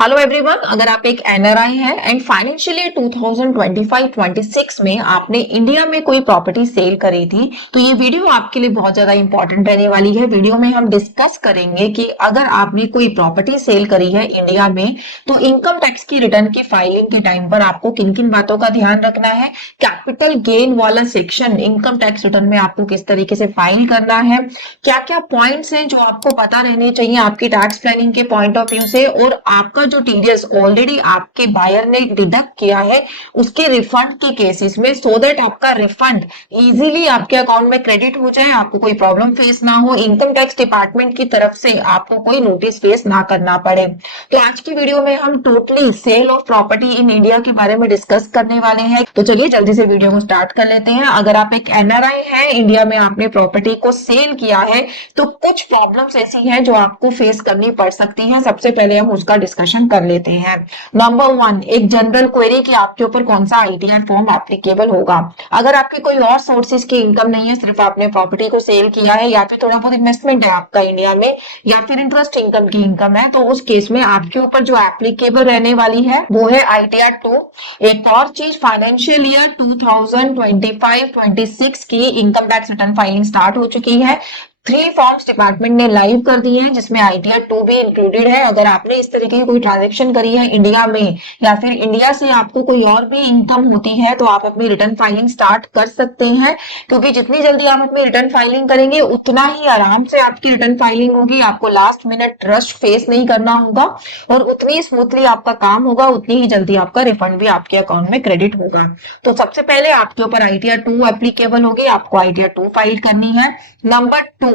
Hello everyone, अगर आप एक एनआरआई हैं एंड फाइनेंशियली 2025-26 में आपने इंडिया में कोई प्रॉपर्टी सेल करी थी तो ये वीडियो आपके लिए बहुत ज्यादा इंपॉर्टेंट रहने वाली है। वीडियो में हम डिस्कस करेंगे कि अगर आपने कोई प्रॉपर्टी सेल करी है इंडिया में तो इनकम टैक्स की रिटर्न की फाइलिंग के टाइम पर आपको किन किन बातों का ध्यान रखना है। कैपिटल गेन वाला सेक्शन इनकम टैक्स रिटर्न में आपको किस तरीके से फाइल करना है, क्या क्या पॉइंट्स हैं जो आपको पता रहने चाहिए आपकी टैक्स प्लानिंग के पॉइंट ऑफ व्यू से, और आपका जो टीडीएस ऑलरेडी आपके बायर ने डिडक्ट किया है उसके रिफंड के केसेस में, सो दैट आपका रिफंड इजीली आपके अकाउंट में क्रेडिट हो जाए, आपको कोई प्रॉब्लम फेस ना हो, इनकम टैक्स डिपार्टमेंट की तरफ से आपको कोई नोटिस फेस ना करना पड़े। तो आज की वीडियो में हम totally sale of property in India के बारे में डिस्कस करने वाले हैं। तो चलिए जल्दी से वीडियो को स्टार्ट कर लेते हैं। अगर आप एक एनआरआई हैं, इंडिया में आपने प्रॉपर्टी को सेल किया है तो कुछ प्रॉब्लम्स ऐसी हैं जो आपको फेस करनी पड़ सकती हैं। सबसे पहले हम उसका डिस्कशन कर लेते हैं। नंबर 1, एक जनरल क्वेरी कि आपके ऊपर कौन सा आईटीआर फॉर्म एप्लीकेबल होगा। अगर आपके कोई और सोर्सेज की इनकम नहीं है, सिर्फ आपने प्रॉपर्टी को सेल किया है या फिर थोड़ा बहुत इन्वेस्टमेंट है आपका इंडिया में या फिर इंटरेस्ट इनकम की इनकम है, तो उस केस में आपके ऊपर जो एप्लीकेबल रहने वाली है वो है आईटीआर 2। एक और चीज, फाइनेंशियल ईयर 2025-26 की income tax return filing start हो चुकी है। 3 फॉर्म्स डिपार्टमेंट ने लाइव कर दिए हैं जिसमें आईटीआर 2 भी इंक्लूडेड है। अगर आपने इस तरीके की कोई ट्रांजैक्शन करी है इंडिया में या फिर इंडिया से आपको कोई और भी इनकम होती है तो आप अपनी रिटर्न फाइलिंग स्टार्ट कर सकते हैं, क्योंकि जितनी जल्दी आप अपनी रिटर्न फाइलिंग करेंगे उतना ही आराम से आपकी रिटर्न फाइलिंग होगी, आपको लास्ट मिनट रश फेस नहीं करना होगा और उतनी स्मूथली आपका काम होगा, उतनी ही जल्दी आपका रिफंड भी आपके अकाउंट में क्रेडिट होगा। तो सबसे पहले आपके ऊपर आईटीआर 2 एप्लीकेबल होगी, आपको आईटीआर 2 फाइल करनी है। नंबर 2,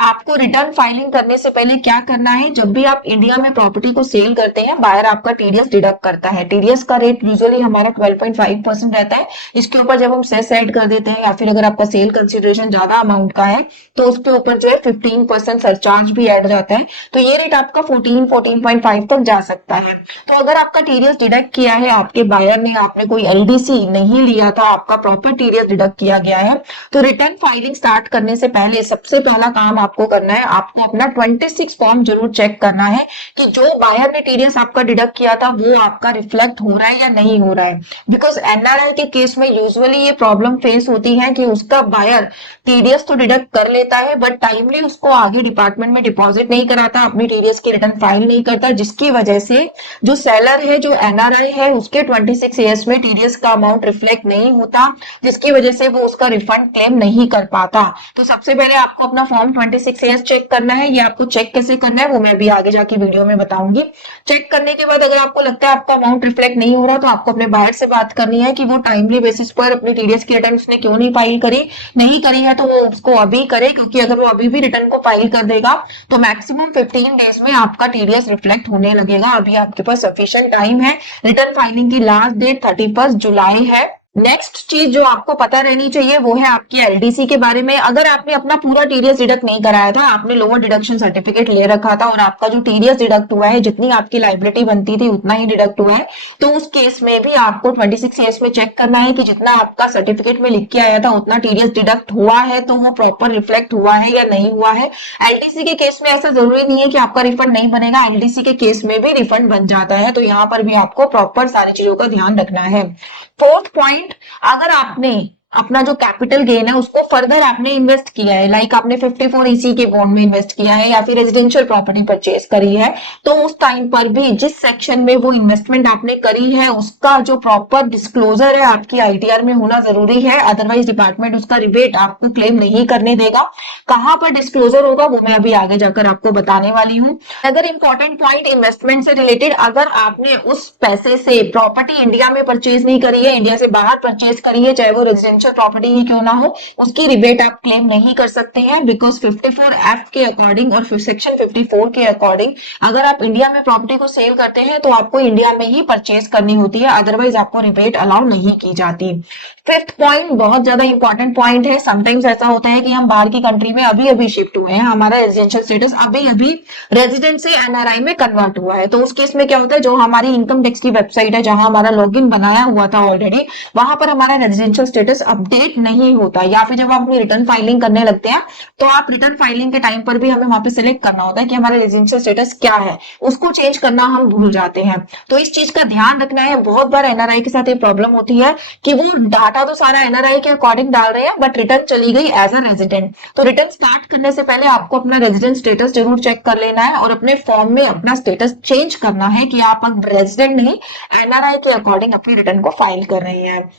आपको रिटर्न फाइलिंग करने से पहले क्या करना है, जब भी आप इंडिया में प्रॉपर्टी को सेल करते हैं बायर आपका टीडीएस डिडक्ट करता है। टीडीएस का रेट यूजुअली हमारा 12.5% रहता है। इसके ऊपर जब हम सेस ऐड कर देते हैं या फिर अगर आपका सेल कंसिडरेशन ज्यादा अमाउंट का है तो उसके ऊपर जो है 15% सरचार्ज भी ऐड जाता है, तो ये रेट आपका 14.5 तक जा सकता है। तो अगर आपका टीडीएस डिडक्ट किया है आपके बायर ने, आपने कोई एलडीसी नहीं लिया था, आपका प्रॉपर टीडीएस डिडक्ट किया गया है, तो रिटर्न फाइलिंग स्टार्ट करने से पहले सबसे पहला काम आपको करना है, आपको अपना 26 फॉर्म जरूर चेक करना है कि जो बायर ने टीडीएस आपका डिडक्ट किया था वो आपका रिफ्लेक्ट हो रहा है या नहीं हो रहा है। बिकॉज एनआरआई के केस में यूजुअली ये प्रॉब्लम फेस होती है कि उसका बायर टीडीएस तो डिडक्ट कर लेता है बट टाइमली उसको आगे डिपार्टमेंट में डिपॉजिट नहीं कराता, अपनी टीडीएस की रिटर्न फाइल नहीं करता, जिसकी वजह से जो सेलर है, जो एनआरआई है, उसके 26 ईयर्स में टीडीएस का अमाउंट रिफ्लेक्ट नहीं होता, जिसकी वजह से वो उसका रिफंड क्लेम नहीं कर पाता। तो सबसे पहले आपको अपना फॉर्म 26 ईयर्स चेक करना है। ये आपको चेक कैसे करना है वो मैं भी आगे जाके वीडियो में बताऊंगी। चेक करने के बाद अगर आपको लगता है आपका अमाउंट रिफ्लेक्ट नहीं हो रहा तो आपको अपने बायर से बात करनी है कि वो टाइमली बेसिस पर अपनी टीडीएस की रिटर्न उसने क्यों नहीं फाइल करी, नहीं करी है तो वो उसको अभी करे, क्योंकि अगर वो अभी भी रिटर्न को फाइल कर देगा तो मैक्सिमम 15 डेज में आपका टीडीएस रिफ्लेक्ट होने लगेगा। अभी आपके पास सफिशिएंट टाइम है। रिटर्न फाइलिंग की लास्ट डेट 31 जुलाई है। नेक्स्ट चीज जो आपको पता रहनी चाहिए वो है आपकी एलडीसी के बारे में। अगर आपने अपना पूरा टीडीएस डिडक्ट नहीं कराया था, आपने लोअर डिडक्शन सर्टिफिकेट ले रखा था और आपका जो टीडीएस डिडक्ट हुआ है, जितनी आपकी लायबिलिटी बनती थी उतना ही डिडक्ट हुआ है, तो उस केस में भी आपको 26 ईयर्स में चेक करना है कि जितना आपका सर्टिफिकेट में लिख के आया था उतना टीडीएस डिडक्ट हुआ है तो वो प्रॉपर रिफ्लेक्ट हुआ है या नहीं हुआ है। एलडीसी के केस में ऐसा जरूरी नहीं है कि आपका रिफंड नहीं बनेगा, एलडीसी के केस में भी रिफंड बन जाता है, तो यहाँ पर भी आपको प्रॉपर सारी चीजों का ध्यान रखना है। 4th पॉइंट, अगर आपने अपना जो कैपिटल गेन है उसको फर्दर आपने इन्वेस्ट किया है, लाइक आपने 54 ईसी के बॉन्ड में इन्वेस्ट किया है या फिर रेजिडेंशियल प्रॉपर्टी परचेज करी है, तो उस टाइम पर भी जिस सेक्शन में वो इन्वेस्टमेंट आपने करी है उसका जो प्रॉपर डिस्क्लोजर है आपकी आईटीआर में होना जरूरी है, अदरवाइज डिपार्टमेंट उसका रिबेट आपको क्लेम नहीं करने देगा। कहां पर डिस्क्लोजर होगा वो मैं अभी आगे जाकर आपको बताने वाली हूँ। अगर इंपॉर्टेंट पॉइंट इन्वेस्टमेंट से रिलेटेड, अगर आपने उस पैसे से प्रॉपर्टी इंडिया में परचेज नहीं करी है, इंडिया से बाहर परचेज करी है, चाहे वो रेजिडेंशियल प्रॉपर्टी ही क्यों ना हो, उसकी रिबेट आप क्लेम नहीं कर सकते हैं। बिकॉज 54F के अकॉर्डिंग और सेक्शन 54 के अकॉर्डिंग अगर आप इंडिया में प्रॉपर्टी को सेल करते हैं तो आपको इंडिया में ही परचेज करनी होती है, अदरवाइज आपको रिबेट अलाउ नहीं की जाती। 5th पॉइंट बहुत ज्यादा इंपॉर्टेंट पॉइंट है। समटाइम्स ऐसा होता है कि हम बाहर की कंट्री में अभी अभी शिफ्ट हुए हैं, हमारा रेजिडेंशियल स्टेटस अभी अभी रेजिडेंट से एनआरआई में कन्वर्ट हुआ है, तो उस केस में क्या होता है, जो हमारी इनकम टैक्स की वेबसाइट है जहां हमारा लॉगिन बनाया हुआ था ऑलरेडी, वहां पर हमारा रेजिडेंशियल स्टेटस अपडेट नहीं होता, या फिर जब आप अपनी रिटर्न फाइलिंग करने लगते हैं तो आप रिटर्न फाइलिंग के टाइम पर भी हमें वहां पे सिलेक्ट करना होता है कि हमारा रेजिडेंशियल स्टेटस क्या है, उसको चेंज करना हम भूल जाते हैं। तो इस चीज का ध्यान रखना है। बहुत बार एनआरआई के साथ ये प्रॉब्लम होती है कि वो डाटा तो सारा एनआरआई के अकॉर्डिंग डाल रहे हैं बट रिटर्न चली गई एज अ रेजिडेंट। तो रिटर्न स्टार्ट करने से पहले आपको अपना रेजिडेंट स्टेटस जरूर चेक कर लेना है और अपने फॉर्म में अपना स्टेटस चेंज करना है कि आप अब रेजिडेंट नहीं एनआरआई के अकॉर्डिंग अपनी रिटर्न को फाइल कर रहे हैं।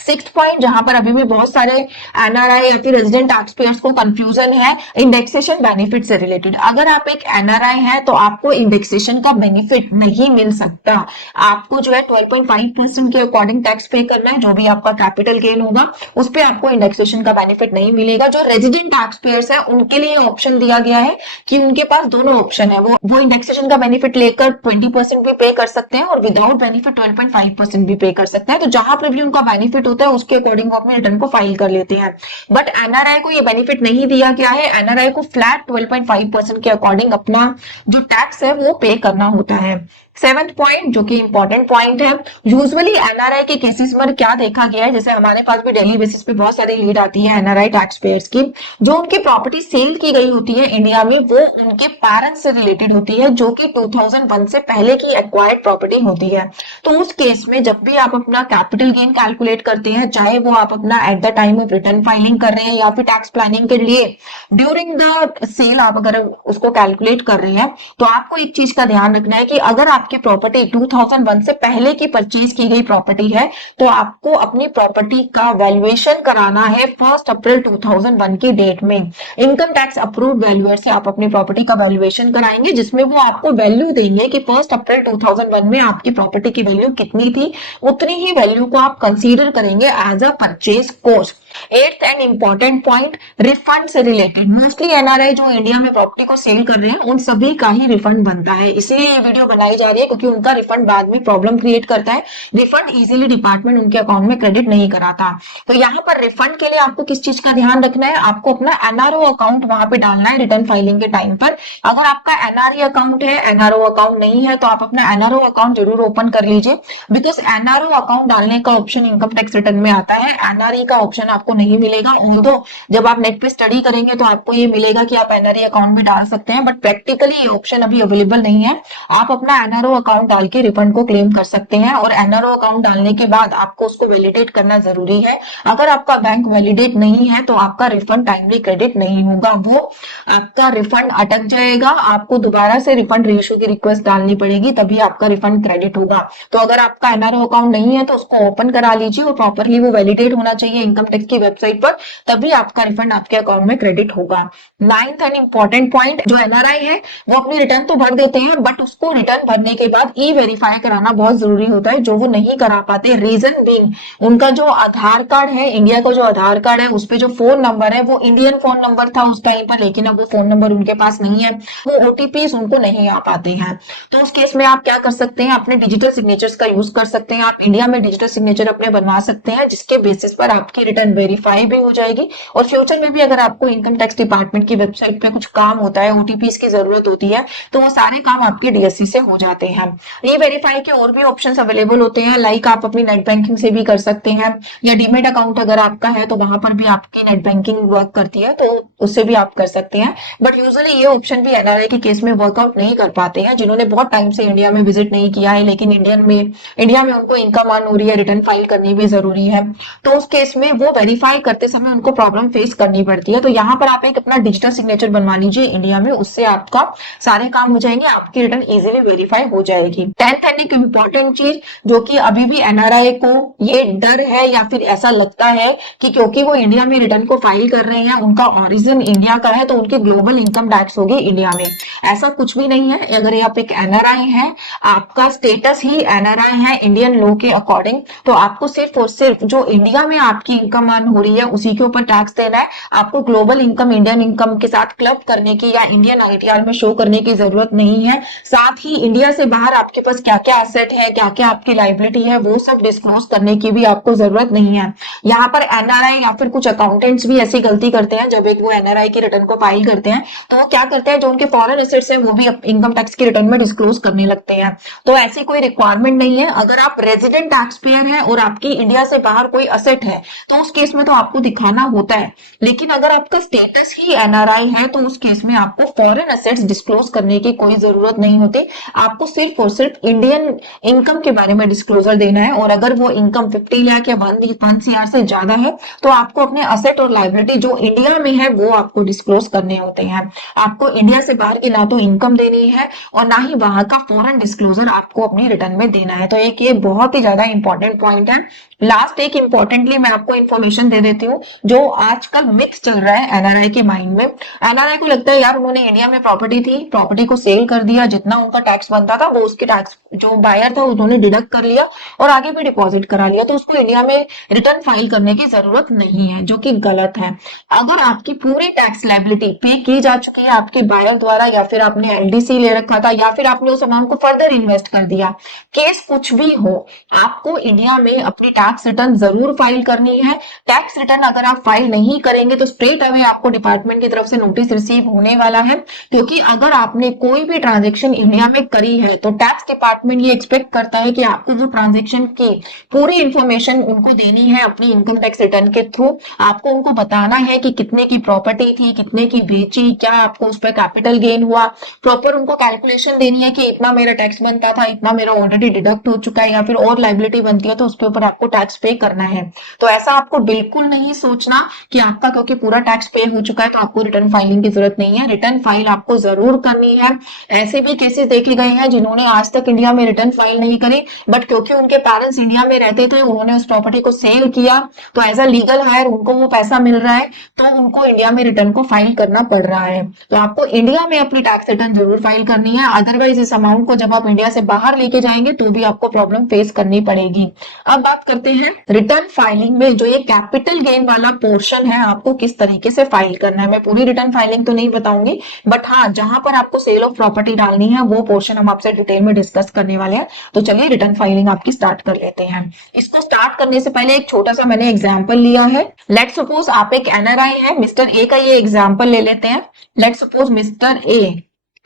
सिक्स्थ पॉइंट जहां पर अभी भी बहुत सारे एनआरआई या फिर रेजिडेंट टैक्स पेयर्स को कंफ्यूजन है, इंडेक्सेशन बेनिफिट से रिलेटेड। अगर आप एक एनआरआई है तो आपको इंडेक्सेशन का बेनिफिट नहीं मिल सकता। आपको जो है 12.5% के अकॉर्डिंग टैक्स पे करना है, जो भी आपका कैपिटल गेन होगा उस पर आपको इंडेक्सेशन का बेनिफिट नहीं मिलेगा। जो रेजिडेंट टैक्स पेयर्स है उनके लिए ऑप्शन दिया गया है कि उनके पास दोनों ऑप्शन है, वो इंडेक्सेशन का बेनिफिट लेकर 20% भी पे कर सकते हैं और विदाउट बेनिफिट 12.5% भी पे कर सकते हैं। तो जहां पर भी उनका बेनिफिट होता है उसके अकॉर्डिंग वो अपने रिटर्न को फाइल कर लेते हैं। बट एनआरआई को ये बेनिफिट नहीं दिया गया है। एनआरआई को फ्लैट 12.5% के अकॉर्डिंग अपना जो टैक्स है वो पे करना होता है। सेवंथ पॉइंट जो कि इंपॉर्टेंट पॉइंट है, यूजुअली एनआरआई के केसेस में क्या देखा गया है, जैसे हमारे पास भी डेली बेसिस पे बहुत सारी लीड आती है एनआरआई टैक्स पेयर्स की, जो उनकी प्रॉपर्टी सेल की गई होती है इंडिया में वो उनके पेरेंट्स से रिलेटेड होती है, जो कि 2001 से पहले की एक्वायर्ड प्रॉपर्टी होती है। तो उस केस में जब भी आप अपना कैपिटल गेन कैलकुलेट करते हैं, चाहे वो आप अपना at the time of return filing कर रहे हैं या फिर टैक्स प्लानिंग के लिए ड्यूरिंग द सेल आप अगर उसको कैलकुलेट कर रहे हैं, तो आपको एक चीज का ध्यान रखना है कि अगर आपकी प्रॉपर्टी 2001 से पहले की परचेज की गई प्रॉपर्टी है तो आपको अपनी प्रॉपर्टी का वैल्यूएशन कराना है 1 अप्रैल 2001 की डेट में। इनकम टैक्स अप्रूव्ड वैल्यूअर से आप अपनी प्रॉपर्टी का वैल्यूएशन कराएंगे, जिसमें वो आपको वैल्यू देंगे कि 1 अप्रैल 2001 में आपकी प्रॉपर्टी की वैल्यू कितनी थी, उतनी ही वैल्यू को आप कंसीडर करेंगे as a purchase cost. Eighth and important point, refund से रिलेटेड। मोस्टली एनआरआई जो इंडिया में प्रॉपर्टी को सेल कर रहे हैं उन सभी का ही रिफंड बनता है, इसलिए ये वीडियो बनाई जा रही है क्योंकि उनका रिफंड बाद में प्रॉब्लम क्रिएट करता है। रिफंड इजीली डिपार्टमेंट उनके अकाउंट में क्रेडिट नहीं कराता। तो यहाँ पर रिफंड के लिए आपको किस चीज का ध्यान रखना है, आपको अपना एनआरओ अकाउंट वहां पे डालना है रिटर्न फाइलिंग के टाइम पर। अगर आपका एनआरई अकाउंट है, एनआरओ अकाउंट नहीं है, तो आप अपना एनआरओ अकाउंट जरूर ओपन कर लीजिए, बिकॉज एनआरओ अकाउंट डालने का ऑप्शन इनकम टैक्स रिटर्न में आता है, एनआरई का ऑप्शन आपको नहीं मिलेगा। ऑल्दो जब आप नेट पे स्टडी करेंगे तो आपको ये मिलेगा कि आप एनआरई अकाउंट में डाल सकते हैं, बट प्रैक्टिकली ये ऑप्शन अभी अवेलेबल नहीं है। आप अपना एनआरओ अकाउंट डाल के रिफंड को क्लेम कर सकते हैं और एनआरओ अकाउंट डालने के बाद आपको उसको वैलिडेट करना जरूरी है। अगर आपका बैंक वैलिडेट नहीं है तो आपका रिफंड टाइमली क्रेडिट नहीं होगा, वो आपका रिफंड अटक जाएगा, आपको दोबारा से रिफंड रीइश्यू की रिक्वेस्ट डालनी पड़ेगी, तभी आपका रिफंड क्रेडिट होगा। तो अगर आपका एनआरओ अकाउंट नहीं है तो उसको ओपन करा लीजिए और प्रॉपरली वो वैलिडेट होना चाहिए इनकम टैक्स की वेबसाइट पर, तभी आपका रिफंड आपके अकाउंट में क्रेडिट होगा। नाइन्थ एंड इंपॉर्टेंट पॉइंट, जो एनआरआई है वो अपनी रिटर्न तो भर देते हैं बट उसको रिटर्न भरने के बाद ई वेरीफाई कराना बहुत जरूरी होता है, जो वो नहीं करा पाते। रीजन बीइंग उनका जो आधार कार्ड है, इंडिया का जो आधार कार्ड है उस पे जो फोन नंबर है वो इंडियन फोन नंबर था उस टाइम पर, लेकिन अब वो फोन नंबर उनके पास नहीं है, वो ओटीपी उनको नहीं आ पाते हैं। तो उस केस में आप क्या कर सकते हैं, अपने डिजिटल सिग्नेचर्स का यूज कर सकते हैं। आप इंडिया में डिजिटल सिग्नेचर अपने बनवा सकते हैं, जिसके बेसिस पर आपकी रिटर्न वेरीफाई भी हो जाएगी और फ्यूचर में भी अगर आपको इनकम टैक्स डिपार्टमेंट की वेबसाइट पे कुछ काम होता है, ओटीपीस की जरूरत होती है, तो वो सारे काम आपके डीएससी से हो जाते हैं। ये वेरीफाई के और भी ऑप्शंस अवेलेबल होते हैं, लाइक आप अपनी नेट बैंकिंग से भी कर सकते हैं या डीमेट अकाउंट अगर आपका है तो वहां पर भी आपकी नेट बैंकिंग वर्क करती है तो उससे भी आप कर सकते हैं। बट यूजुअली ये ऑप्शन भी एनआरआई के केस में वर्कआउट नहीं कर पाते हैं, जिन्होंने बहुत टाइम से इंडिया में विजिट नहीं किया है लेकिन इंडिया में उनको इनकम अर्न हो रही है, रिटर्न फाइल करनी भी जरूरी है, तो उस केस में वो वेरीफाई करते समय उनको प्रॉब्लम फेस करनी पड़ती है। तो यहाँ पर आप एक अपना डिजिटल सिग्नेचर बनवा लीजिए इंडिया में, उससे आपका सारे काम हो जाएंगे, आपकी रिटर्न इजीली वेरीफाई हो जाएगी। 10th एंड एक इंपॉर्टेंट चीज जो कि अभी भी एनआरआई को ये डर है या फिर ऐसा लगता है कि क्योंकि वो इंडिया में रिटर्न को फाइल कर रहे हैं, उनका ओरिजिन इंडिया का है तो उनकी ग्लोबल इनकम टैक्स होगी इंडिया में। ऐसा कुछ भी नहीं है। अगर आप एक एनआरआई हैं, आपका स्टेटस ही एनआरआई है इंडियन लॉ के अकॉर्डिंग, तो आपको सिर्फ और सिर्फ जो इंडिया में आपकी इनकम अर्न हो रही है उसी के ऊपर टैक्स देना है। आपको ग्लोबल इनकम इंडियन इनकम के साथ क्लब करने की या इंडियन आईटीआर में शो करने की जरूरत नहीं है। साथ ही इंडिया से बाहर आपके पास क्या क्या एसेट है, क्या क्या आपकी लायबिलिटी है, वो सब डिस्क्लोज करने की भी आपको जरूरत नहीं है। यहाँ पर एनआरआई या फिर कुछ अकाउंटेंट्स भी ऐसी गलती करते हैं, जब एक वो एनआरआई की रिटर्न को फाइल करते हैं तो वो क्या करते हैं, जो उनके फॉरेन एसेट्स हैं वो भी इनकम टैक्स की रिटर्न में डिस्क्लोज करने लगते हैं। तो ऐसी कोई रिक्वायरमेंट नहीं है। अगर आप रेजिडेंट टैक्स पेयर है और आपकी इंडिया से बाहर कोई असेट है तो उस केस में तो आपको दिखाना होता है, लेकिन अगर आपका स्टेटस ही एनआरआई है तो उस केस में आपको फॉरेन एसेट्स डिस्क्लोज करने की कोई जरूरत नहीं होती। आपको सिर्फ और सिर्फ इंडियन इनकम के बारे में डिस्क्लोजर देना है, और अगर वो इनकम 50 लाख या 1 CR से ज्यादा है तो आपको अपने असेट और लायबिलिटी जो इंडिया में है वो आपको डिस्क्लोज करने होते हैं। आपको इंडिया से बाहर की ना तो इनकम देनी है और ना ही वहां का फॉरेन डिस्क्लोजर आपको अपनी रिटर्न में देना है। तो एक ये बहुत ही ज्यादा इंपॉर्टेंट पॉइंट है। लास्ट एक इंपॉर्टेंटली मैं आपको इन्फॉर्मेशन दे देती हूँ, जो आजकल मिक्स चल रहा है एनआरआई के माइंड में। एनआरआई को लगता है यार उन्होंने इंडिया में प्रॉपर्टी थी, प्रॉपर्टी को सेल कर दिया, जितना उनका टैक्स बनता था वो उसके टैक्स जो बायर था उन्होंने डिडक्ट कर लिया और आगे भी डिपॉजिट करा लिया, तो उसको इंडिया में रिटर्न फाइल करने की जरूरत नहीं है, जो कि गलत है। अगर आपकी पूरी टैक्स लायबिलिटी पे की जा चुकी है आपके बायर द्वारा, या फिर आपने एलडीसी ले रखा था, या फिर आपने उस अमाउंट को फर्दर इन्वेस्ट कर दिया, केस कुछ भी हो, आपको इंडिया में अपनी टैक्स रिटर्न जरूर फाइल करनी है। टैक्स रिटर्न अगर आप फाइल नहीं करेंगे तो स्ट्रेट अवे आपको डिपार्टमेंट की तरफ से नोटिस रिसीव होने वाला है, क्योंकि अगर आपने कोई भी ट्रांजेक्शन इंडिया में करी है तो टैक्स डिपार्टमेंट ये एक्सपेक्ट करता है कि आपको जो ट्रांजेक्शन की पूरी इंफॉर्मेशन उनको देनी है अपनी इनकम टैक्स रिटर्न के थ्रू। आपको उनको बताना है कि कितने की प्रॉपर्टी थी, कितने की बेची, क्या आपको उस पर कैपिटल गेन हुआ, प्रॉपर उनको कैलकुलेशन देनी है कि इतना मेरा टैक्स बनता था, इतना मेरा ऑलरेडी डिडक्ट हो चुका है, या फिर और लायबिलिटी बनती है तो उसके ऊपर आपको टैक्स पे करना है। तो ऐसा आपको बिल्कुल नहीं सोचना कि आपका क्योंकि पूरा टैक्स पे हो चुका है तो आपको रिटर्न फाइलिंग की जरूरत नहीं है। रिटर्न फाइल आपको जरूर करनी है। ऐसे भी केसेस देखे गए हैं जिन्होंने आज तक इंडिया में रिटर्न फाइल नहीं करी, बट क्योंकि उनके पेरेंट्स इंडिया में रहते थे, उन्होंने उस प्रॉपर्टी को सेल किया तो एज अ लीगल हायर उनको वो पैसा मिल रहा है, तो उनको इंडिया में रिटर्न को फाइल करना पड़ रहा है। तो आपको इंडिया में अपनी टैक्स रिटर्न जरूर फाइल करनी है, अदरवाइज इस अमाउंट को जब आप इंडिया से बाहर लेके जाएंगे तो भी आपको प्रॉब्लम फेस करनी पड़ेगी। अब बात करते हैं रिटर्न फाइलिंग में जो ये कैपिटल गेन वाला पोर्शन है आपको किस तरीके से फाइल करना है। मैं पूरी रिटर्न फाइलिंग तो नहीं बताऊंगी, बट हाँ जहां पर आपको सेल ऑफ प्रॉपर्टी डालनी है वो पोर्शन हम आपसे डिटेल में डिस्कस करने वाले हैं। तो चलिए रिटर्न फाइलिंग आपकी स्टार्ट कर लेते हैं। इसको स्टार्ट करने से पहले एक छोटा सा मैंने एग्जाम्पल लिया है। लेट सपोज आप एक एनआरआई है, मिस्टर ए का ये एग्जाम्पल ले लेते हैं। Let suppose mister A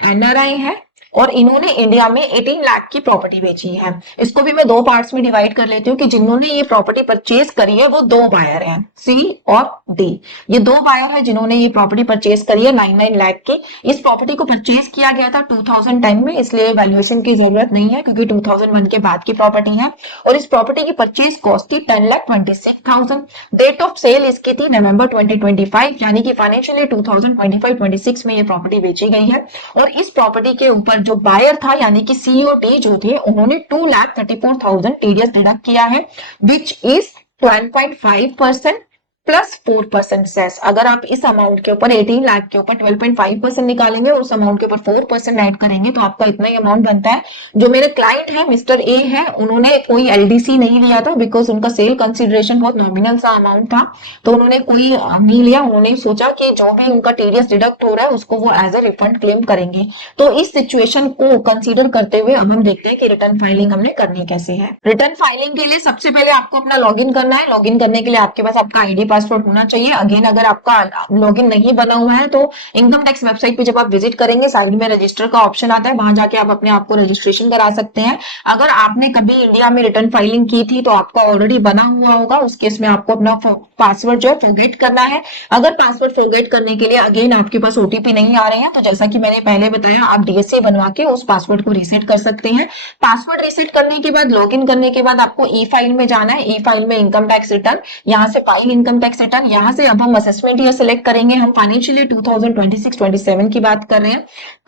NRI है और इन्होंने इंडिया में 18 लाख की प्रॉपर्टी बेची है। इसको भी मैं दो पार्ट्स में डिवाइड कर लेती हूँ कि जिन्होंने ये प्रॉपर्टी परचेज करी है वो दो बायर हैं, सी और डी। ये दो बायर है जिन्होंने ये प्रॉपर्टी परचेज करी है 99 लाख की। इस प्रॉपर्टी को परचेज किया गया था 2010 में, इसलिए वैल्यूएशन की जरूरत नहीं है क्योंकि 2001 के बाद की प्रॉपर्टी है। और इस प्रॉपर्टी की परचेज कॉस्ट थी 10,26,000। डेट ऑफ सेल इसकी थी नवंबर 2025, यानी कि फाइनेंशियल ईयर 2025-26 में ये प्रॉपर्टी बेची गई है। और इस प्रॉपर्टी के ऊपर जो बायर था यानी कि सीओटी जो थे उन्होंने 2,34,000 टीडीएस डिडक्ट किया है, विच इज 12.5% प्लस 4% सेस। अगर आप इस अमाउंट के ऊपर 18 लाख के ऊपर 12.5% निकालेंगे और उस अमाउंट के ऊपर 4% ऐड करेंगे तो आपका इतना ही अमाउंट बनता है। जो मेरे क्लाइंट है मिस्टर ए है, उन्होंने कोई एलडीसी नहीं लिया था बिकॉज उनका सेल कंसिडरेशन बहुत नॉमिनल सा अमाउंट था, तो उन्होंने कोई नहीं लिया। उन्होंने सोचा कि जो भी उनका टीडीएस डिडक्ट हो रहा है उसको वो एज ए रिफंड क्लेम करेंगे। तो इस सिचुएशन को कंसिडर करते हुए अब हम देखते हैं कि रिटर्न फाइलिंग हमने करनी कैसे है। रिटर्न फाइलिंग के लिए सबसे पहले आपको अपना लॉगिन करना है। लॉगिन करने के लिए आपके पास आपका आईडी पासवर्ड होना चाहिए। अगेन अगर आपका लॉगिन नहीं बना हुआ है तो इनकम टैक्स वेबसाइट पे जब आप विजिट करेंगे साइड में रजिस्टर का ऑप्शन आता है, वहां जाके आप अपने आप को रजिस्ट्रेशन करा सकते हैं। अगर आपने कभी इंडिया में रिटर्न फाइलिंग की थी तो आपका ऑलरेडी बना हुआ होगा, उस केस में आपको अपना पासवर्ड जो है फॉरगेट करना है। अगर पासवर्ड फॉरगेट करने के लिए अगेन आपके पास ओटीपी नहीं आ रहे हैं तो जैसा कि मैंने पहले बताया आप डीएसए बनवा के उस पासवर्ड को रीसेट कर सकते हैं। पासवर्ड रीसेट करने के बाद लॉगिन करने के बाद आपको ई फाइल में जाना है। ई फाइल में इनकम टैक्स रिटर्न, यहाँ से फाइल इनकम टैक्स रिटर्न, यहाँ से अब हम असेसमेंट ईयर सिलेक्ट करेंगे। हम फाइनेंशियल ईयर 2026-27 की बात कर रहे हैं,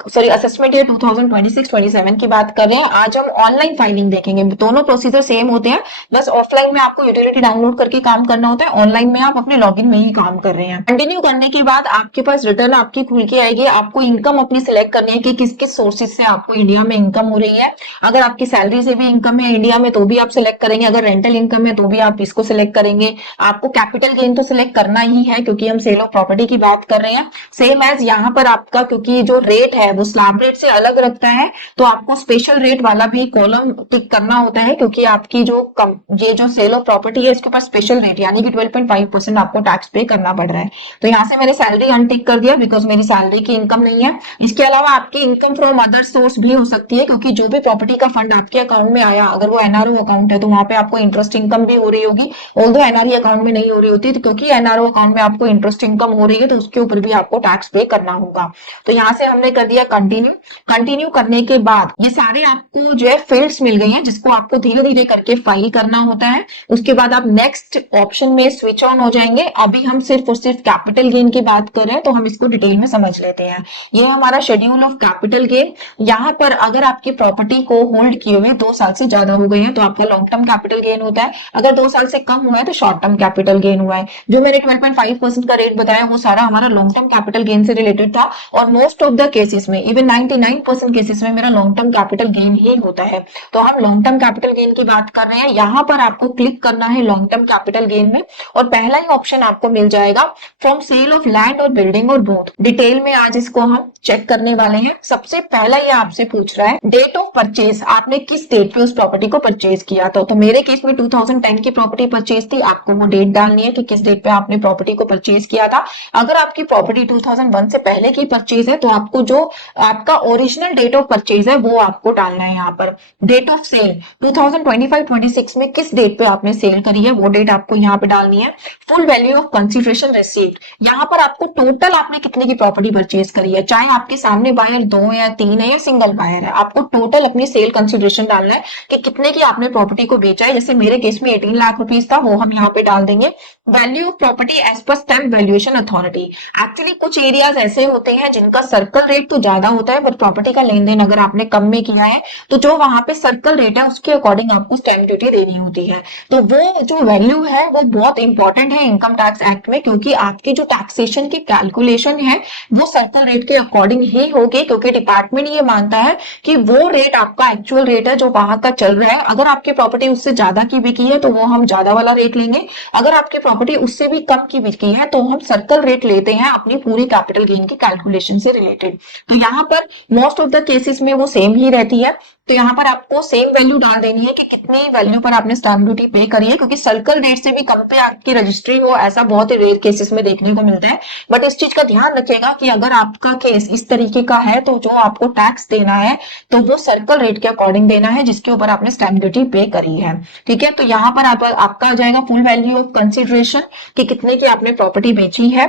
सॉरी असेसमेंट ईयर 2026-27 की बात कर रहे हैं। आज हम ऑनलाइन फाइलिंग देखेंगे। दोनों प्रोसीजर सेम होते हैं, बस ऑफलाइन में आपको यूटिलिटी डाउनलोड करके काम करना होता है, ऑनलाइन में आप अपने लॉगिन में ही काम कर रहे हैं। कंटिन्यू करने के बाद आपके पास रिटर्न आपकी खुल के आएगी। आपको इनकम अपनी सिलेक्ट करनी है कि किस किस सोर्सेज से आपको इंडिया में इनकम हो रही है। अगर आपकी सैलरी से भी इनकम है इंडिया में तो भी आप सिलेक्ट करेंगे, अगर रेंटल इनकम है तो भी आप इसको सिलेक्ट करेंगे। आपको कैपिटल गेन तो सिलेक्ट करना ही है क्योंकि हम सेल ऑफ प्रॉपर्टी की बात कर रहे हैं। सेम एज यहाँ पर आपका, क्योंकि जो रेट है वो स्लैब रेट से अलग रखता है, तो आपको स्पेशल रेट वाला भी कॉलम टिक करना होता है, क्योंकि आपकी ये जो सेल ऑफ प्रॉपर्टी है इसके ऊपर स्पेशल रेट यानी कि 12.5% आपको टैक्स पे करना पड़ रहा है। तो यहाँ से मैंने सैलरी अनटिक कर दिया बिकॉज मेरी सैलरी की इनकम नहीं है। इसके अलावा आपकी इनकम फ्रॉम अदर सोर्स भी हो सकती है, क्योंकि जो भी प्रॉपर्टी का फंड आपके अकाउंट में आया, अगर वो एनआरओ अकाउंट है तो वहां पे आपको इंटरेस्ट इनकम भी हो रही होगी, ऑल्दो एनआरई अकाउंट में नहीं हो रही होती, तो क्योंकि एनआरओ अकाउंट में आपको इंटरेस्ट इनकम हो रही है तो उसके ऊपर भी आपको टैक्स पे करना होगा। तो यहाँ से हमने कर दिया कंटिन्यू। कंटिन्यू करने के बाद ये सारे आपको जो है फील्ड्स मिल गई हैं जिसको आपको धीरे धीरे करके फाइल करना होता है। उसके बाद आप नेक्स्ट ऑप्शन में स्विच ऑन हो जाएंगे। अभी हम सिर्फ और सिर्फ कैपिटल गेन की बात कर रहे हैं तो हम इसको डिटेल में समझ लेते हैं। ये हमारा शेड्यूल ऑफ कैपिटल गेन। यहाँ पर अगर आपकी प्रॉपर्टी को होल्ड किए हुए 2 साल से ज्यादा हो गई है तो आपका लॉन्ग टर्म कैपिटल गेन होता है। अगर 2 साल से कम हुआ है तो शॉर्ट टर्म कैपिटल गेन हुआ है। जो मैंने 12.5% का रेट बताया वो सारा हमारा लॉन्ग टर्म कैपिटल गेन से रिलेटेड था, और मोस्ट ऑफ द केसेस में, इवन 99% केसेस में मेरा लॉन्ग टर्म कैपिटल गेन ही होता है। तो हम लॉन्ग टर्म कैपिटल गेन की बात कर रहे हैं। यहाँ पर आपको क्लिक करना है लॉन्ग टर्म कैपिटल गेन में, और पहला ही ऑप्शन आपको मिल जाएगा फ्रॉम सेल ऑफ लैंड और बिल्डिंग और बोथ। डिटेल में आज इसको हम चेक करने वाले हैं। सबसे पहला ये आपसे पूछ रहा है डेट ऑफ परचेज, आपने किस डेट पे उस प्रॉपर्टी को परचेज किया था। तो मेरे केस में 2010 की प्रॉपर्टी परचेज थी। आपको वो डेट डालनी है कि किस डेट पे आपने प्रॉपर्टी को परचेज किया था। अगर आपकी प्रॉपर्टी 2001 से पहले की परचेज है तो आपको जो आपका ओरिजिनल डेट ऑफ परचेज है वो आपको डालना है। यहाँ पर डेट ऑफ सेल 2025-26 में किस डेट पे आपने सेल करी है वो डेट आपको यहाँ पे डालनी है। Full value of consideration received, यहाँ पर आपको टोटल आपने कितने की प्रॉपर्टी परचेज करी है, चाहे आपके सामने बायर 2 या 3 है या सिंगल बायर है, आपको टोटल अपनी सेल कंसिडरेशन डालना है कि कितने की आपने प्रॉपर्टी को बेचा है। जैसे मेरे केस में 18 लाख रुपीस था, वो हम यहाँ पे डाल देंगे। वैल्यू ऑफ प्रॉपर्टी एज पर स्टैम्प वैल्यूएशन अथॉरिटी, एक्चुअली कुछ एरियाज ऐसे होते हैं जिनका सर्कल रेट तो ज्यादा होता है, बट प्रॉपर्टी का लेन देन अगर आपने कम में किया है तो जो वहां पे सर्कल रेट है उसके अकॉर्डिंग आपको स्टैम्प ड्यूटी देनी होती है। तो वो जो वैल्यू है वो बहुत इंपॉर्टेंट है इनकम टैक्स एक्ट में, क्योंकि आपकी जो टैक्सेशन की कैलकुलेशन है वो सर्कल रेट के अकॉर्डिंग ही होगी, क्योंकि डिपार्टमेंट ये मानता है कि वो रेट आपका एक्चुअल रेट है जो वहां का चल रहा है। अगर आपकी प्रॉपर्टी उससे ज्यादा की बिकी है तो वो हम ज्यादा वाला रेट लेंगे, अगर आपकी प्रॉपर्टी उससे भी कम की बिकी है तो हम सर्कल रेट लेते हैं अपनी पूरी कैपिटल गेन की कैलकुलेशन से रिलेटेड। तो यहाँ पर मोस्ट ऑफ द केसेस में वो सेम ही रहती है। तो यहाँ पर आपको सेम वैल्यू डाल देनी है कि कितनी वैल्यू पर आपने स्टैम्प ड्यूटी पे करी है, क्योंकि सर्कल रेट से भी कम पे आपकी रजिस्ट्री हो ऐसा बहुत ही रेयर केसेस में देखने को मिलता है। बट इस चीज का ध्यान रखिएगा कि अगर आपका केस इस तरीके का है तो जो आपको टैक्स देना है तो वो सर्कल रेट के अकॉर्डिंग देना है जिसके ऊपर आपने स्टैम्प ड्यूटी पे करी है। ठीक है, तो यहाँ पर आपका आ जाएगा फुल वैल्यू ऑफ कंसिडरेशन कि कितने की आपने प्रॉपर्टी बेची है।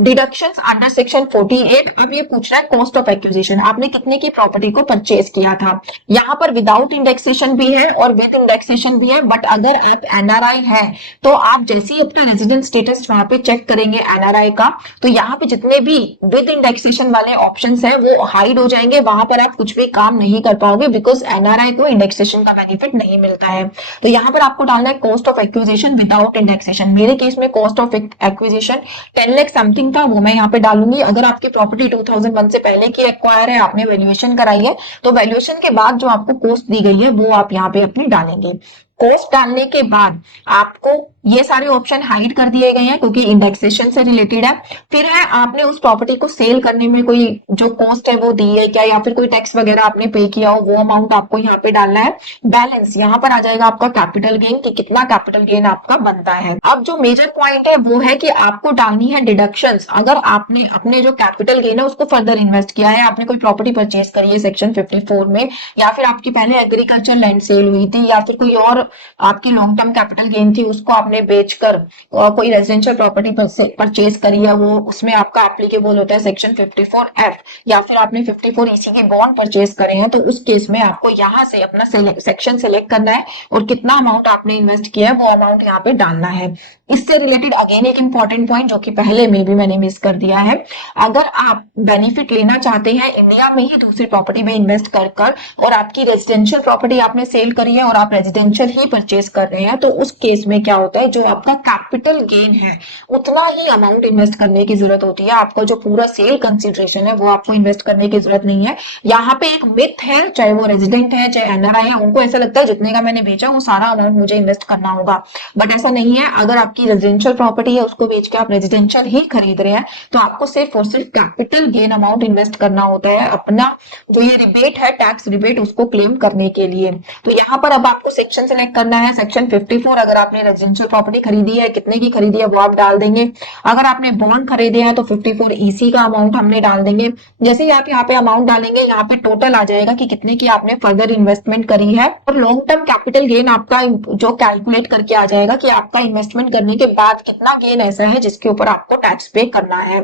Deductions under section 48। अब ये पूछ रहा है कॉस्ट ऑफ एक्विजिशन, आपने कितने की प्रॉपर्टी को परचेज किया था। यहाँ पर विदाउट इंडेक्सेशन भी है और विद इंडेक्सेशन भी है, बट अगर आप एनआरआई है तो आप जैसे ही अपना रेजिडेंट स्टेटस वहां पे चेक करेंगे एनआरआई का, तो यहाँ पे जितने भी विद इंडेक्सेशन वाले ऑप्शंस है वो हाइड हो जाएंगे, वहां पर आप कुछ भी काम नहीं कर पाओगे बिकॉज एनआरआई को इंडेक्सेशन का बेनिफिट नहीं मिलता है। तो यहाँ पर आपको डालना है cost of acquisition without indexation. मेरे केस में cost of acquisition 10 lakh something था, वो मैं यहाँ पे डालूंगी। अगर आपकी प्रॉपर्टी 2001 से पहले की एक्वायर है, आपने वैल्यूएशन कराई है, तो वैल्यूएशन के बाद जो आपको कॉस्ट दी गई है वो आप यहाँ पे अपनी डालेंगे। कॉस्ट डालने के बाद आपको ये सारे ऑप्शन हाइड कर दिए गए हैं क्योंकि इंडेक्सेशन से रिलेटेड है। फिर है आपने उस प्रॉपर्टी को सेल करने में कोई जो कॉस्ट है वो दी है क्या, या फिर कोई टैक्स वगैरह आपने पे किया हो, वो अमाउंट आपको यहाँ पे डालना है। बैलेंस यहाँ पर आ जाएगा आपका कैपिटल गेन कि कितना कैपिटल गेन आपका बनता है। अब जो मेजर पॉइंट है वो है कि आपको डालनी है डिडक्शंस। अगर आपने अपने जो कैपिटल गेन है उसको फर्दर इन्वेस्ट किया है, आपने कोई प्रॉपर्टी परचेज करी है सेक्शन 54 में, या फिर आपकी पहले एग्रीकल्चर लैंड सेल हुई थी, या फिर कोई और आपकी लॉन्ग टर्म कैपिटल गेन थी उसको आपने बेचकर कोई रेजिडेंशियल प्रॉपर्टी परचेज करी है, वो उसमें आपका एप्लीकेबल होता है सेक्शन 54F, या फिर आपने 54EC के बॉन्ड परचेज करे हैं, तो उस केस में आपको यहाँ से अपना सेक्शन सिलेक्ट करना है और कितना अमाउंट आपने इन्वेस्ट किया है वो अमाउंट यहाँ पे डालना है। इससे रिलेटेड अगेन एक इंपॉर्टेंट पॉइंट जो कि पहले में भी मैंने मिस कर दिया है, अगर आप बेनिफिट लेना चाहते हैं इंडिया में ही दूसरी प्रॉपर्टी में इन्वेस्ट कर और आपकी रेजिडेंशियल प्रॉपर्टी आपने सेल करी है और आप रेजिडेंशियल ही परचेज कर रहे हैं, तो उस केस में क्या होता है, जो आपका कैपिटल गेन है उतना ही अमाउंट इन्वेस्ट करने की जरूरत होती है। आपका जो पूरा सेल कंसिडरेशन है वो आपको इन्वेस्ट करने की जरूरत नहीं है। यहाँ पे एक मिथ है, चाहे वो रेजिडेंट है चाहे एनआरआई है, उनको ऐसा लगता है जितने का मैंने बेचा वो सारा अमाउंट मुझे इन्वेस्ट करना होगा, बट ऐसा नहीं है। अगर आप आपकी रेजिडेंशियल प्रॉपर्टी है उसको बेच के आप रेजिडेंशियल ही खरीद रहे हैं, तो आपको सिर्फ और सिर्फ कैपिटल गेन अमाउंट इन्वेस्ट करना होता है अपना जो ये रिबेट है, टैक्स रिबेट, उसको क्लेम करने के लिए। तो यहाँ पर अब आपको सेक्शन सेलेक्ट करना है, सेक्शन 54। अगर आपने रेजिडेंशियल प्रॉपर्टी खरीदी है, कितने की खरीदी है वो आप डाल देंगे। अगर आपने बॉन्ड खरीदे हैं तो 54 EC का अमाउंट हमने डाल देंगे। जैसे ही आप यहाँ पे अमाउंट डालेंगे, यहाँ पे टोटल आ जाएगा कि कितने की आपने फर्दर इन्वेस्टमेंट करी है, और लॉन्ग टर्म कैपिटल गेन आपका जो कैलकुलेट करके आ जाएगा कि आपका इन्वेस्टमेंट करने के बाद कितना गेन ऐसा है जिसके ऊपर आपको टैक्स पे करना है।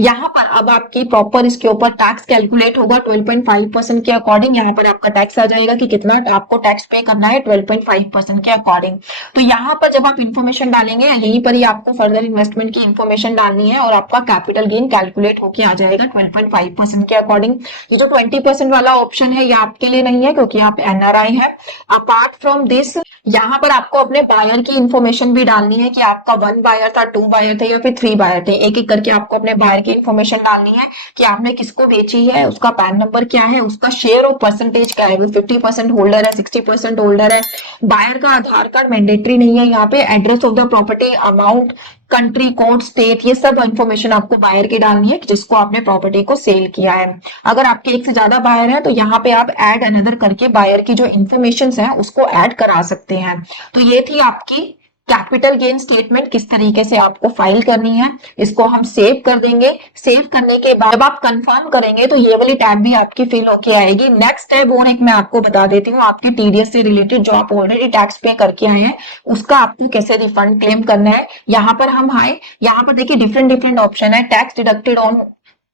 यहाँ पर अब आपकी प्रॉपर इसके ऊपर टैक्स कैलकुलेट होगा 12.5% के अकॉर्डिंग। यहाँ पर आपका टैक्स आ जाएगा कि कितना आपको टैक्स पे करना है 12.5% के अकॉर्डिंग। तो यहाँ पर जब आप इन्फॉर्मेशन डालेंगे, यहीं पर ही आपको फर्दर इन्वेस्टमेंट की इन्फॉर्मेशन डालनी है और आपका कैपिटल गेन कैलकुलेट होके आ जाएगा 12.5% के अकॉर्डिंग। ये जो 20% वाला ऑप्शन है ये आपके लिए नहीं है क्योंकि आप NRI है। अपार्ट फ्रॉम दिस, यहाँ पर आपको अपने बायर की इन्फॉर्मेशन भी डालनी है कि आपका 1 बायर था, 2 बायर थे या फिर 3 बायर थे। एक एक करके आपको अपने बायर की इन्फॉर्मेशन डालनी है कि आपने किसको बेची है, उसका पैन नंबर क्या है, उसका शेयर और परसेंटेज क्या है, वो 50% होल्डर है, 60% होल्डर है। बायर का आधार कार्ड मैंडेटरी नहीं है यहाँ पे। Address of the property, amount, country, code, state, ये सब इंफॉर्मेशन आपको बायर की डालनी है जिसको आपने प्रॉपर्टी को सेल किया है। अगर आपके एक से ज्यादा बायर है तो यहाँ पे आप ऐड अनदर करके बायर की जो इन्फॉर्मेशन है उसको ऐड करा सकते हैं। तो ये थी आपकी कैपिटल गेन स्टेटमेंट, किस तरीके से आपको फाइल करनी है। इसको हम सेव कर देंगे। सेव करने के बाद जब आप कंफर्म करेंगे तो ये वाली टैब भी आपकी फिल होके आएगी। नेक्स्ट टैब और एक मैं आपको बता देती हूँ, आपके TDS से रिलेटेड जो आप ऑलरेडी टैक्स पे करके आए हैं उसका आपको कैसे रिफंड क्लेम करना है। यहाँ पर हम आए, यहाँ पर देखिए डिफरेंट ऑप्शन है। Tax deducted on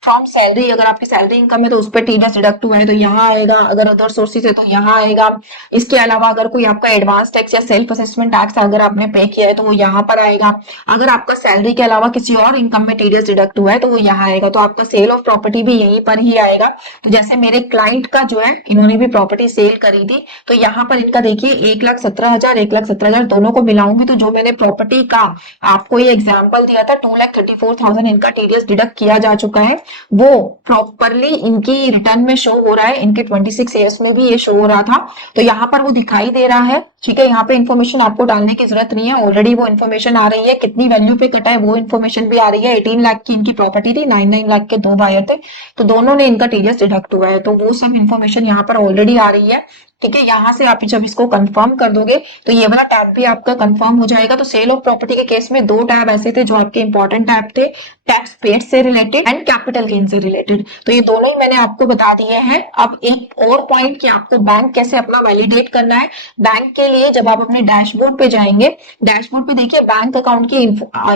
from salary, अगर आपकी सैलरी इनकम है तो उस पर TDS डिडक्ट हुआ है तो यहाँ आएगा। अगर अदर सोर्सेज है तो यहाँ आएगा। इसके अलावा अगर कोई आपका एडवांस टैक्स या सेल्फ असेसमेंट टैक्स अगर आपने पे किया है तो वो यहाँ पर आएगा। अगर आपका सैलरी के अलावा किसी और इनकम में TDS डिडक्ट हुआ है तो वो यहाँ आएगा। तो आपका सेल ऑफ प्रॉपर्टी भी यहीं पर ही आएगा। तो जैसे मेरे क्लाइंट का जो है, इन्होंने भी प्रॉपर्टी सेल करी थी तो यहाँ पर इनका देखिए 1,17,000 1,17,000 दोनों को मिलाऊंगी तो जो मैंने प्रॉपर्टी का आपको ये एग्जाम्पल दिया था 2,34,000 इनका TDS डिडक्ट किया जा चुका है, वो प्रॉपरली इनकी रिटर्न में शो हो रहा है। इनके 26 ईयर्स में भी ये शो हो रहा था तो यहाँ पर वो दिखाई दे रहा है। ठीक है, यहाँ पे इन्फॉर्मेशन आपको डालने की जरूरत नहीं है, ऑलरेडी वो इन्फॉर्मेशन आ रही है। कितनी वैल्यू पे कटा है वो इन्फॉर्मेशन भी आ रही है। 18 लाख की इनकी प्रॉपर्टी थी, 9 लाख के 2 बायर थे तो दोनों ने इनका TDS डिडक्ट हुआ है तो वो सब इन्फॉर्मेशन यहाँ पर ऑलरेडी आ रही है। ठीक है, यहाँ से आप जब इसको कंफर्म कर दोगे तो ये वाला टैब भी आपका कंफर्म हो जाएगा। तो सेल ऑफ प्रॉपर्टी के केस में 2 टैब ऐसे थे जो आपके इंपॉर्टेंट टैब थे, टैक्स पेड से रिलेटेड एंड कैपिटल गेन से रिलेटेड। तो ये दोनों ही मैंने आपको बता दिए हैं। अब एक और पॉइंट कि आपको बैंक कैसे अपना वैलिडेट करना है। बैंक के लिए जब आप अपने डैशबोर्ड पे जाएंगे, डैशबोर्ड पे देखिए बैंक अकाउंट की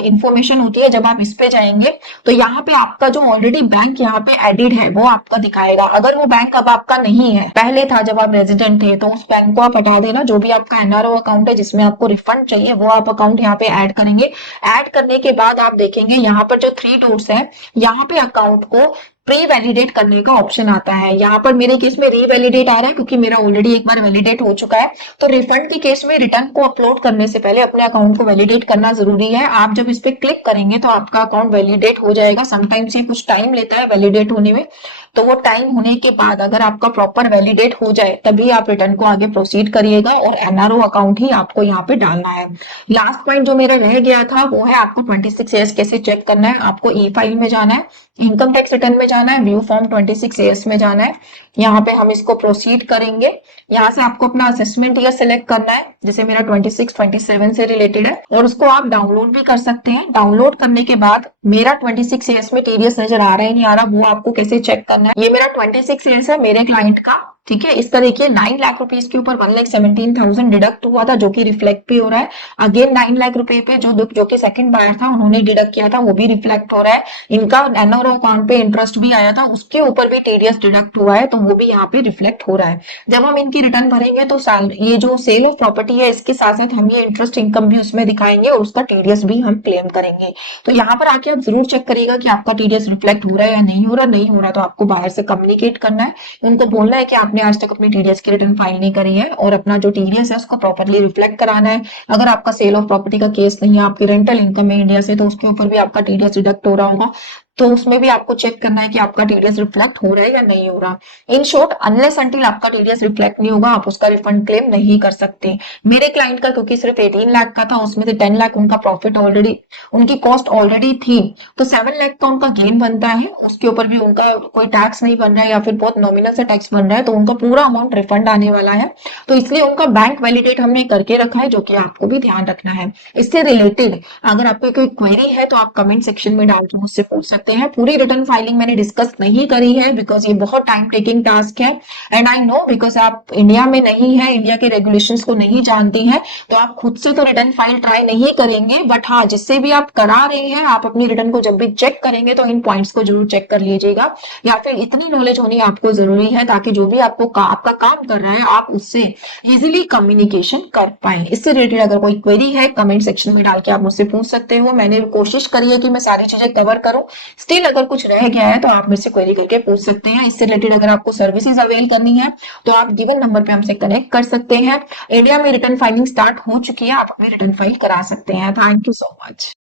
इंफॉर्मेशन होती है। जब आप इस पे जाएंगे तो यहाँ पे आपका जो ऑलरेडी बैंक यहाँ पे एडिड है वो आपका दिखाएगा। अगर वो बैंक अब आपका नहीं है, पहले था जब आप रेजिडेंट थे, तो उस बैंक को आप हटा देना। जो भी आपका NRO अकाउंट है जिसमें आपको रिफंड चाहिए वो आप अकाउंट यहाँ पे ऐड करेंगे। ऐड करने के बाद आप देखेंगे यहाँ पर जो 3 डॉट्स है, यहाँ पे अकाउंट को प्री वैलिडेट करने का ऑप्शन आता है। यहाँ पर मेरे केस में रीवैलिडेट आ रहा है क्योंकि मेरा ऑलरेडी एक बार वैलिडेट हो चुका है। तो रिफंड के केस में रिटर्न को अपलोड करने से पहले अपने अकाउंट को वैलिडेट करना जरूरी है। आप जब इस पे क्लिक करेंगे तो आपका अकाउंट वैलिडेट हो जाएगा। समटाइम्स ये कुछ टाइम लेता है वैलिडेट होने में, तो वो टाइम होने के बाद अगर आपका प्रॉपर वैलिडेट हो जाए तभी आप रिटर्न को आगे प्रोसीड करिएगा और NRO अकाउंट ही आपको यहाँ पे डालना है। लास्ट पॉइंट जो मेरा रह गया था वो है आपको 26 ईयर्स कैसे चेक करना है। आपको ई फाइल में जाना है, इनकम टैक्स रिटर्न में जाना है, व्यू फॉर्म 26 ईयर्स में जाना है। यहाँ पे हम इसको प्रोसीड करेंगे। यहाँ से आपको अपना असेसमेंट ईयर सिलेक्ट करना है, जैसे मेरा 26 27 से रिलेटेड है, और उसको आप डाउनलोड भी कर सकते हैं। डाउनलोड करने के बाद मेरा 26 ईयर्स में TDS नजर आ रहा है नहीं आ रहा, वो आपको कैसे चेक करना है। ये मेरा 26 ईयर्स है मेरे क्लाइंट का। ठीक है, इसका देखिए 9 लाख रुपीस के ऊपर 1,17,000 डिडक्ट हुआ था जो कि रिफ्लेक्ट भी हो रहा है। अगेन 9 लाख रुपए पे जो कि सेकंड बायर था उन्होंने डिडक्ट किया था वो भी रिफ्लेक्ट हो रहा है। इनका NRO अकाउंट पे इंटरेस्ट भी आया था उसके ऊपर भी TDS डिडक्ट हुआ है तो वो भी यहाँ पे रिफ्लेक्ट हो रहा है। जब हम इनकी रिटर्न भरेंगे तो ये जो सेल ऑफ प्रॉपर्टी है इसके साथ साथ हम ये इंटरेस्ट इनकम भी उसमें दिखाएंगे और उसका TDS भी हम क्लेम करेंगे। तो यहाँ पर आके आप जरूर चेक करिएगा कि आपका TDS रिफ्लेक्ट हो रहा है या नहीं हो रहा। नहीं हो रहा तो आपको बाहर से कम्युनिकेट करना है, उनको बोलना है कि आपने आज तक अपनी TDS की रिटर्न फाइल नहीं करी है और अपना जो TDS है उसको प्रॉपर्ली रिफ्लेक्ट कराना है। अगर आपका सेल ऑफ प्रॉपर्टी का केस नहीं है, आपकी रेंटल इनकम है इंडिया से, तो उसके ऊपर भी आपका TDS डिडक्ट हो रहा होगा। तो उसमें भी आपको चेक करना है कि आपका टीडीएस रिफ्लेक्ट हो रहा है या नहीं हो रहा। इन शॉर्ट, अनलेस अंटिल आपका टीडीएस रिफ्लेक्ट नहीं होगा, आप उसका रिफंड क्लेम नहीं कर सकते। मेरे क्लाइंट का क्योंकि सिर्फ 18 लाख का था, उसमें से 10 लाख उनका प्रॉफिट ऑलरेडी, उनकी कॉस्ट ऑलरेडी थी, तो 7 लाख का उनका गेन बनता है, उसके ऊपर भी उनका कोई टैक्स नहीं बन रहा है या फिर बहुत नॉमिनल से टैक्स बन रहा है, तो उनका पूरा अमाउंट रिफंड आने वाला है। तो इसलिए उनका बैंक वैलिडेट हमने करके रखा है, जो कि आपको भी ध्यान रखना है। इससे रिलेटेड अगर आपको कोई क्वेरी है तो आप कमेंट सेक्शन में डाल के मुझसे पूछ सकते हैं। पूरी रिटर्न फाइलिंग मैंने डिस्कस नहीं करी है बिकॉज ये बहुत टाइम टेकिंग टास्क है, एंड आई नो बिकॉज आप इंडिया में नहीं है, इंडिया के रेगुलेशंस को नहीं जानती हैं, तो आप खुद से तो रिटर्न फाइल ट्राई नहीं करेंगे, बट हाँ, जिससे भी आप करा रहे हैं, आप अपनी रिटर्न को जब भी चेक करेंगे तो इन पॉइंट्स को जरूर चेक कर लीजिएगा, या फिर इतनी नॉलेज होनी आपको जरूरी है ताकि जो भी आपको आपका काम कर रहा है आप उससे इजीली कम्युनिकेशन कर पाए। इससे रिलेटेड अगर कोई क्वेरी है, कमेंट सेक्शन में डाल के आप मुझसे पूछ सकते हो। मैंने कोशिश करी है कि मैं सारी चीजें कवर करूं, स्टिल अगर कुछ रह गया है तो आप मुझसे क्वेरी करके पूछ सकते हैं। इससे रिलेटेड अगर आपको सर्विसेज अवेल करनी है तो आप गिवन नंबर पे हमसे कनेक्ट कर सकते हैं। इंडिया में रिटर्न फाइलिंग स्टार्ट हो चुकी है, आप अपनी रिटर्न फाइल करा सकते हैं। Thank you so much.